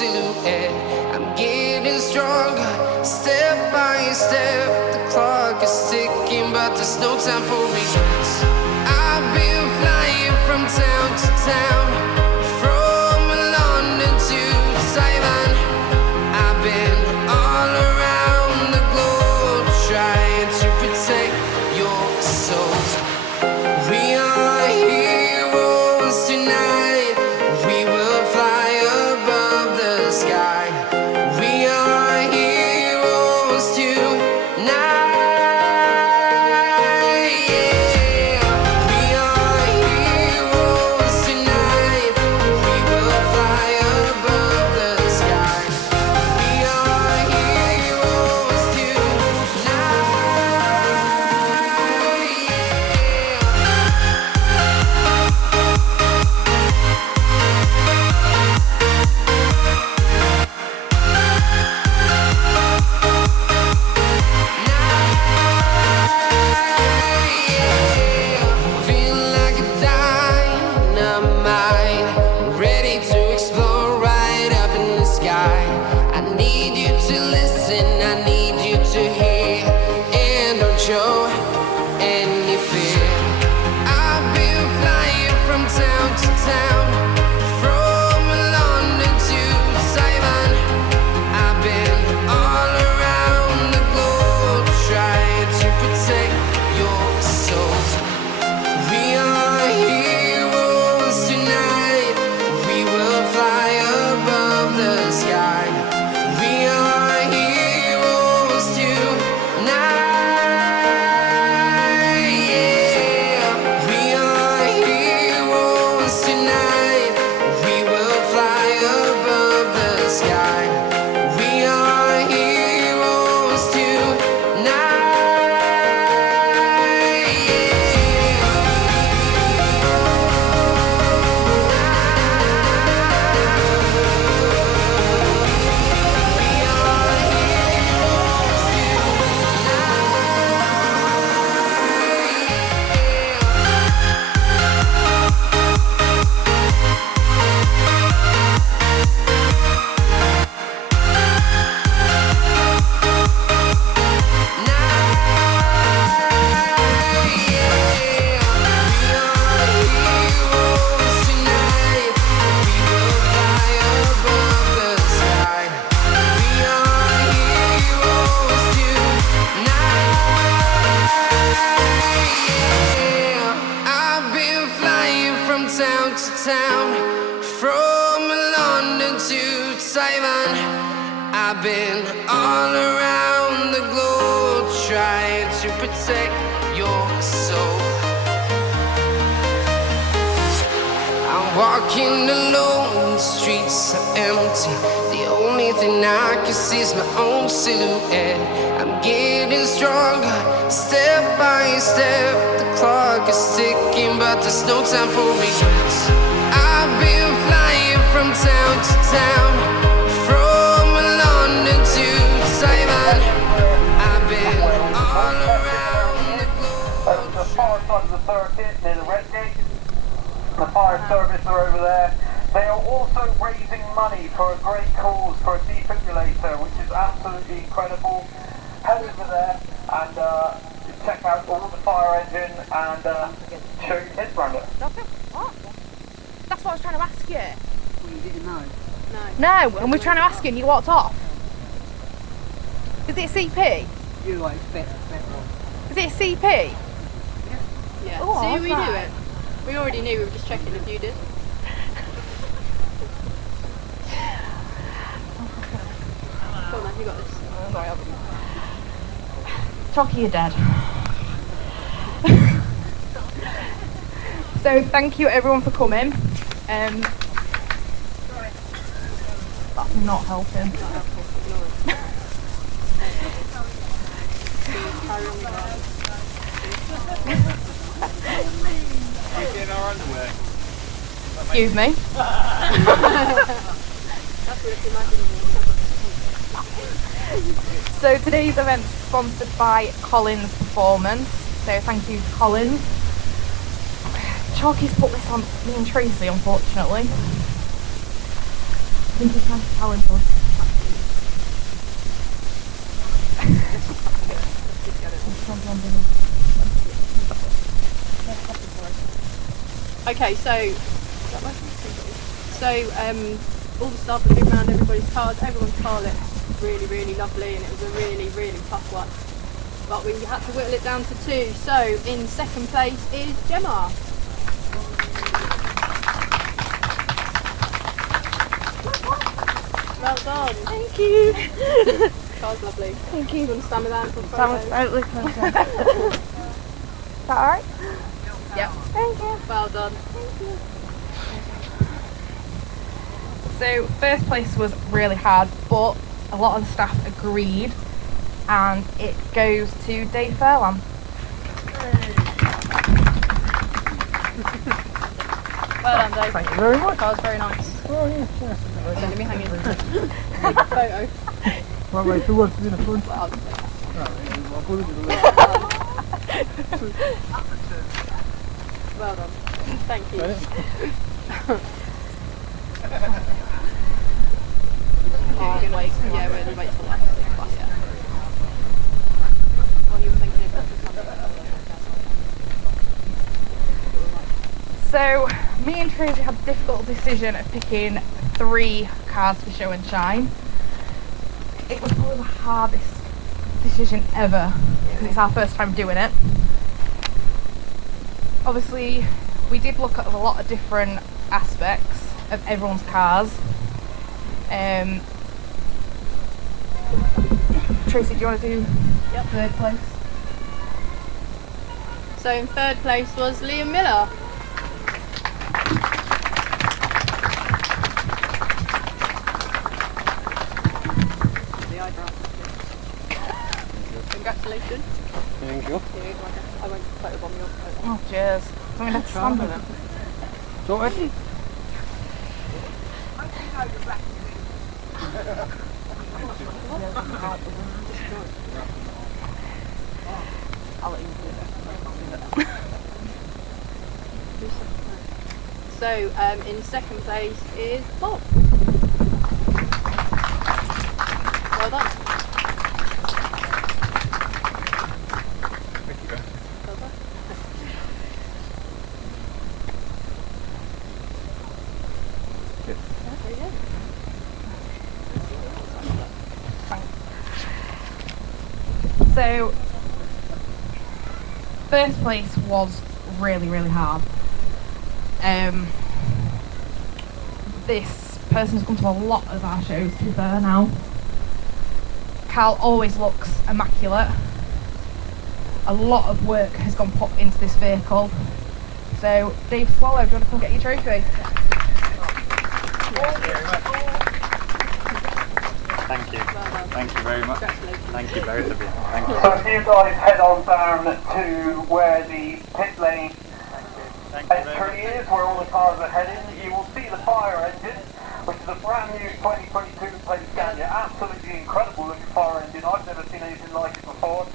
silhouette. I'm getting stronger, step by step. The clock is ticking, but there's no time for regrets. I've been flying from town to town, from London to Taiwan. I've been all around the globe, trying to protect your soul. We are heroes tonight. We will fly above the sky. We are heroes tonight. Yeah. We are heroes tonight. We will fly above the sky. We are heroes tonight. Feel like a dynamite, ready to explode right up in the sky. I need you to listen, I need you to hear, and don't show any fear. I've been flying from town to town, from London to Taiwan. I've been all around the globe, trying to protect your soul. We are heroes tonight. We will fly above the sky. We are heroes tonight. Yeah. We are heroes tonight. We will fly above the sky. We are heroes tonight. I've been flying from town to town, from London to Taiwan. I've been all around the globe, trying to protect your soul. I'm walking alone, the streets are empty. The only thing I can see is my own silhouette. I'm getting stronger, step by step. The clock is ticking, but there's no time for regrets. I've been flying from town to town, from London to Taiwan. I've been all around the globe. The far side of the circuit near the red gate. The fire service are over there. They are also raising money for a great cause, for a defibrillator, which is absolutely incredible. Head over there and check out all the fire engine and show you his brother. What? That's what I was trying to ask you. Well, you didn't know. No, and we're trying to ask you and you walked off. Is it a CP? You like better. Is it a CP? Yeah. Oh, See, we right. knew it. We already knew. We were just checking if you did. Go on, man, you got this. Chalky, you're dead. So thank you everyone for coming. That's not helping. Excuse me. So today's event is sponsored by Colin's Performance. So thank you to Collins. Chalky's put this on me and Tracy, unfortunately. Okay, so all the staff have been around everybody's cars. Everyone's car looked really, really lovely, and it was a really, really tough one. But we had to whittle it down to 2. So in second place is Gemma. Well done. Thank you. Car's lovely. Thank you. Do you want to stand with Anne for a photo? Is that alright? Yep. Thank you. Well done. So first place was really hard, but a lot of the staff agreed, and it goes to Dave Fairland. Well done, Dave. Thank you very much. That was very nice. Oh, yes, yes. Let me hang in. Photo. Right, wait, who wants to do the front? Well, I'll just take that. Well done. Thank you. Wait. Yeah, we'll wait till that. Yeah. Well, you were thinking of that. So me and Tracy had the difficult decision of picking 3 cars for show and shine. It was probably the hardest decision ever because it's our first time doing it. Obviously, we did look at a lot of different aspects of everyone's cars. Tracy, do you want to do third place? So in third place was Liam Miller. Congratulations. Thank you. I won't photobomb your photo. Oh, cheers. I'm going to have to stand with him. Sorted? I'll let you do it. So in second place is Bob. Well done. Well done. Yes. There you go. So, first place was really, really hard. This person's come to a lot of our shows, to be fair now. Carl always looks immaculate. A lot of work has gone put into this vehicle. So, Dave Swallow, do you want to come get your trophy? Thank you. Well done. Thank you very much. Congratulations. Thank you both of you. Thank you. So if you guys head on down to where the pit lane Thank you very entry much. is, where all the cars are heading, you will see the fire engine, which is a brand new 2022 plate Scania. Absolutely incredible looking fire engine. I've never seen anything like it before.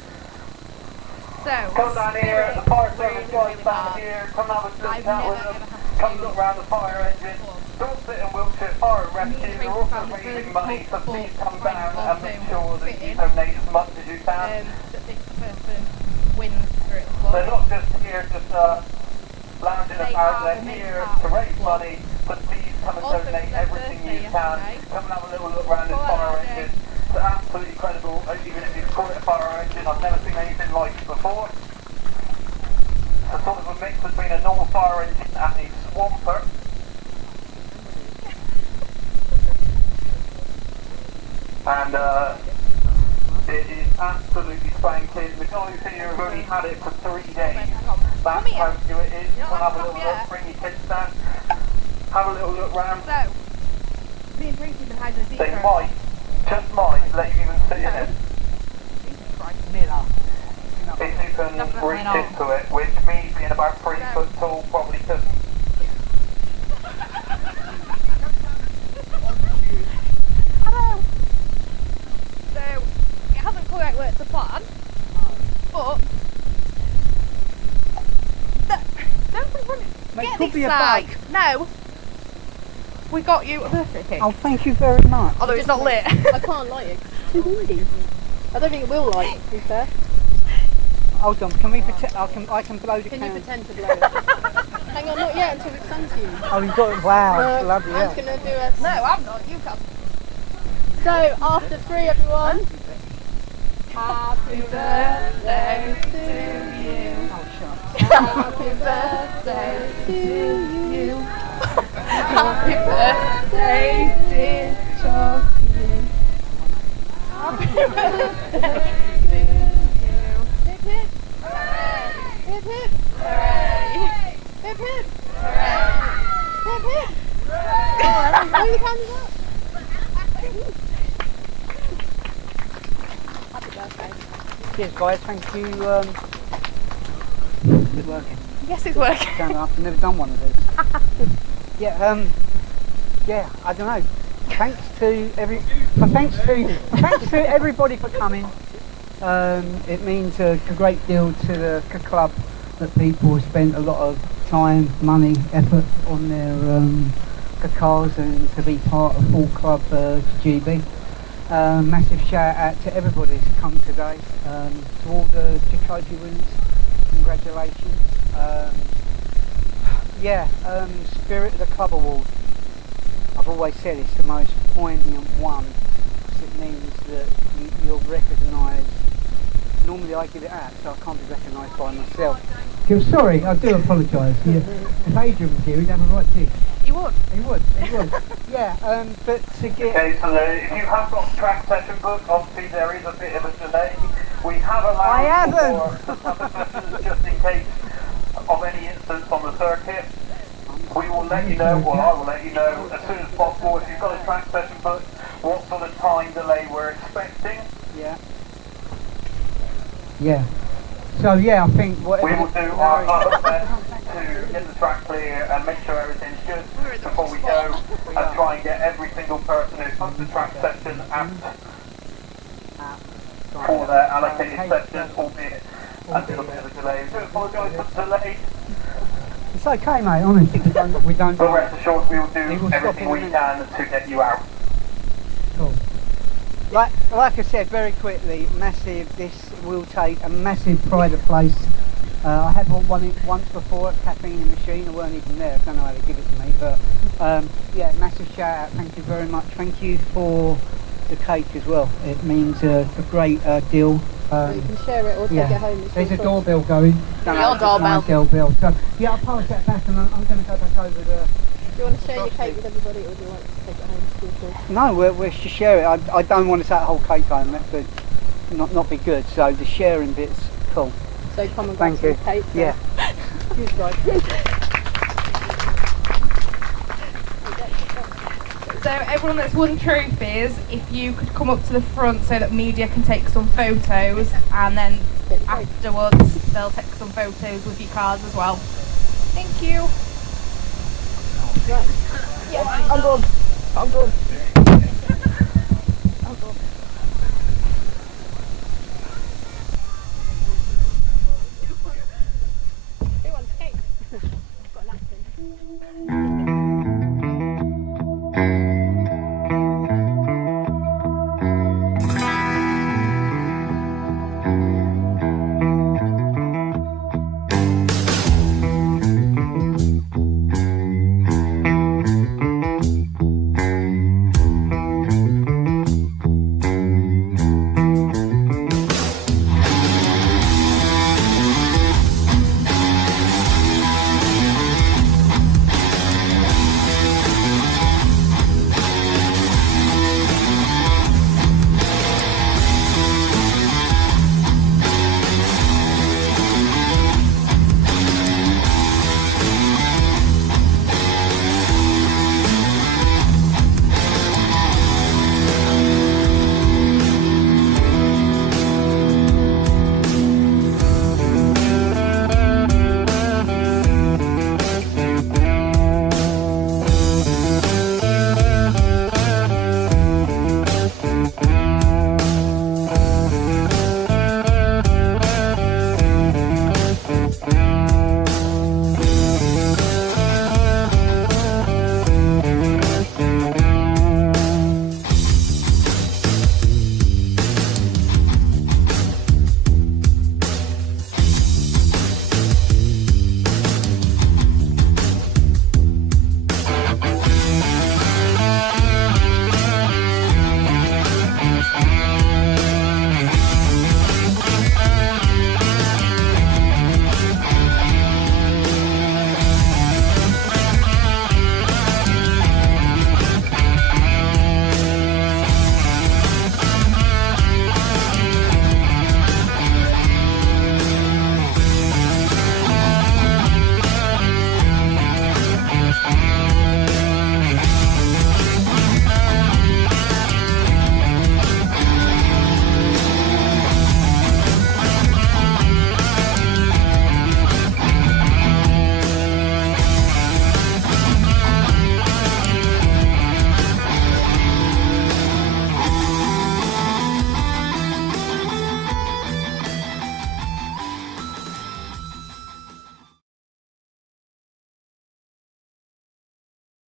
So, Come down here, the fire service guys really down hard. here, come have a look I've out never with them, ever had come to look around the fire engine. Dorset and Wiltshire Fire and Rescue Me and are also Tracy found the raising first money, so multiple please come point down of and make sure that you fitting. donate as much as you can. that this person wins through the club. They're not just here just lounging They about, are they're the main here part to of the raise club. money, but please come and Also, donate it's their everything birthday you can. yesterday. Come and have a little look around this Call it fire out engine. day. It's absolutely incredible, even if you call it a fire engine, I've never seen anything like it before. It's a sort of a mix between a normal fire engine and a swamper. And it is absolutely spanking. The guys here have only had it for 3 days. That's how new it is. You're not Come have a on little top look, yet. bring your kids down. Have a little look round. So, me and Tracy have been hiding a They secret. might, just might, let you even sit in it. If you can Definitely reach not. into it, which me being about 3 foot tall probably couldn't. I know. So, it hasn't quite worked to plan, but don't run it. Mate, Get could this be a side. bag. No. We got you a birthday cake. Oh, thank you very much. Although it's not lit. I can't light it. It's too windy. I don't think it will light, to be fair. Hold on, can we pretend? I can blow the Can you candle. pretend to blow it? Hang on, not yet until it's done to you. Oh, you've got it. Wow, bloody I'm hell. going to do a... No, I'm not. You can. So, after 3, everyone. Happy birthday to you. Oh, shut. Happy birthday to you. Happy birthday, dear Chocolate. Happy birthday to you. Hip hip. Hooray. Hip hip. Hooray. Hip hip. Hooray. Hip hip. Blow the candles up. Happy birthday. Cheers, guys. Thank you. Is it working? Yes, it's working. I've never done one of these. Yeah, I don't know. Thanks to everybody for coming. It means a great deal to the club that people spent a lot of time, money, effort on their cars and to be part of full club GB. Massive shout out to everybody who's come today. To all the Jacoby winners, congratulations. Spirit of the Club Award. I've always said it's the most poignant one because it means that you're recognised. Normally I give it out, so I can't be recognised by myself. Sorry, I do apologise. Yeah. If Adrian was here, he'd have a right to. You would? He would. Yeah, but to get... Okay, so if you have got track session booked, obviously there is a bit of a delay. We have I allowed haven't. for some other sessions just in case of any instance on the circuit. We will let you know, or I will let you know as soon as possible if you've got a track session booked, what sort of time delay we're expecting. Yeah. So I think whatever... We will do our utmost best to get the track clear and make sure everything's good before we go and try and get every single person who's booked the track session for their allocated session, albeit a little bit of a delay. We do apologise for the delay, It's okay, mate, honestly. We don't but rest assured we will do everything we can to get you out. Cool. Like I said, very quickly, massive. This will take a massive pride of place. I had one once before at Caffeine Machine. I weren't even there. I don't know how to give it to me, but massive shout out. Thank you very much. Thank you for the cake as well. It means a great deal. You can share it or take it home. It's There's a your doorbell going. Your doorbell. Nice doorbell. So I'll pass that back, and I'm going to go back over the. Do you want to share your cake with everybody, or do you want to take it home to school? No, we should share it. I don't want to take the whole cake home. That would not be good. So the sharing bit's cool. So come and grab some cake. Yeah. Cheers, guys. So everyone that's won trophies, if you could come up to the front so that media can take some photos, and then afterwards they'll take some photos with your cars as well. Thank you. Right. Yeah, I'm done.